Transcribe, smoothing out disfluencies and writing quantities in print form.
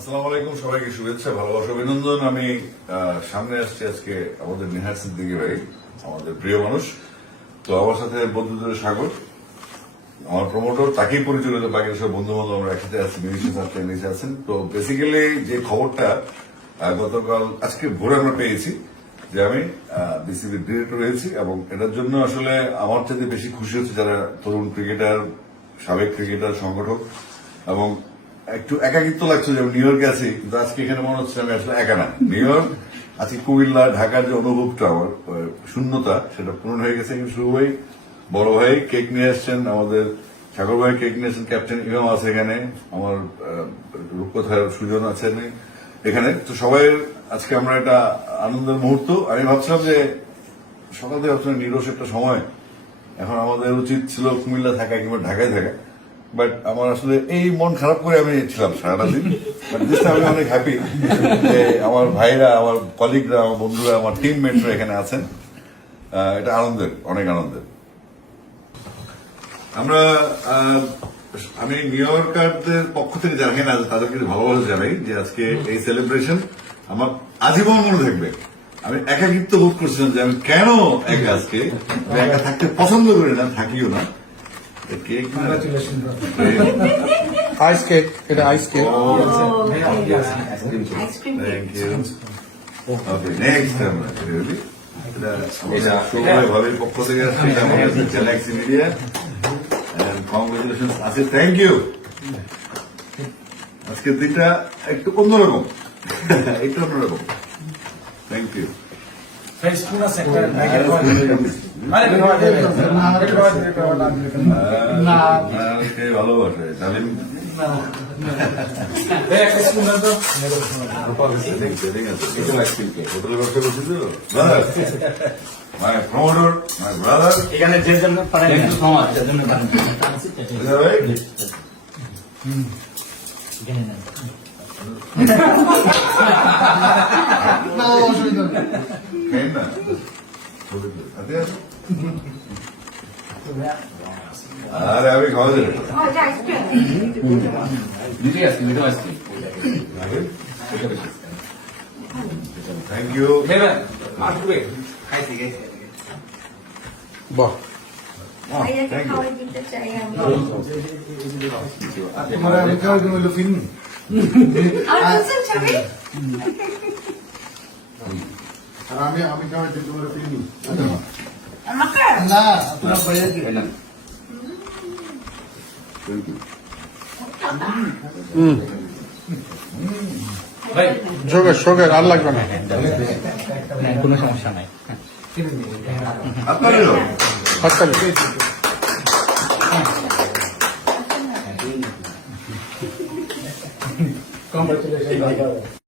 আসসালামু আলাইকুম, সবাইকে শুভেচ্ছা, ভালোবাসা, অভিনন্দন। আমি সামনে আসছি আজকে আমাদের নেহার সিদ্দিকী ভাই, আমাদের প্রিয় মানুষ। তো আমার সাথে বন্ধুদের সাগর, আমার প্রমোটর, তাকেই পরিচালিত, বাকি সব বন্ধু বান্ধব আমরা একসাথে আছি, মিউজিশিয়ান সাথে নিচে আছেন। তো বেসিক্যালি যে খবরটা গতকাল আজকে ভোরে আমরা পেয়েছি যে আমি বিসিবির ডিরেক্টর হয়েছি, এবং এটার জন্য আসলে আমার চাইতে বেশি খুশি হচ্ছে যারা তরুণ ক্রিকেটার, সাবেক ক্রিকেটার, সংগঠক, এবং একটু একাকিত্ব লাগছে যে নিউ ইয়র্কে আছি, কিন্তু আজকে এখানে মনে হচ্ছে আমি আসলে একা না। নিউ ইয়র্ক আজকে কুমিল্লা, ঢাকার যে অনুভবটা আমার শূন্যতা, সেটা পূরণ হয়ে গেছে। কিন্তু শুরু ভাই, বড় ভাই কেক নিয়ে আসছেন, আমাদের সাগর ভাই কেক নিয়ে আসছেন, ক্যাপ্টেন ইমাম আছে এখানে, আমার রূপকথার সুজন আছেন এখানে। তো সবাই আজকে আমরা একটা আনন্দের মুহূর্ত। আমি ভাবছিলাম যে সকাল থেকে ভাবছিলাম নিরস একটা সময়, এখন আমাদের উচিত ছিল কুমিল্লা থাকা কিংবা ঢাকায় থাকা, বাট আমার আসলে এই মন খারাপ করে আমি ছিলাম সারাটা দিন। বাট দিস আমি অনেক হ্যাপি যে আমার ভাইরা, আমার কলিগরা, আমার বন্ধুরা, আমার টিমমেটরা এখানে আছেন। এটা আনন্দের, অনেক আনন্দের। আমরা আমি নিউ ইয়র্কারদের পক্ষ থেকে জানাই না, তাদেরকে ভালোবাসা জানাই যে আজকে এই সেলিব্রেশন আমার আজীবন মনে থাকবে। আমি একাকিত্ব বোধ করছিলাম যে আমি কেন একা, আজকে একা থাকতে পছন্দ করি না, থাকিও না। কেক, আইস কেক, এটা ice cake. Thank you. Okay, next আমরা ভাবির পক্ষ থেকে আসছি, গ্যালাক্সি মিডিয়া, কংগ্রেচুলেশন আছে, থ্যাংক ইউ। আজকের দিনটা একটু অন্যরকম, একটু অন্যরকম, থ্যাংক ইউ। ভালোবাসে তালিম। হোটেলে ব্যবসা করছি তো, মাই প্রমোটর, মাই ব্রাদার। এখানে যে জন্য পারেন সমাজ সেজন্য পারেন এখানে না আরে আমি খাওয়া যাবে থ্যাংক ইউ। বাহ, আমি খাওয়াই দিই তোমার ফিল্মি না আপনার ভাইয়া কি ভাই সুগার আর লাগবে না। কোনো সমস্যা নাই আপনারও হাততালি। কংগ্রেচুলেশন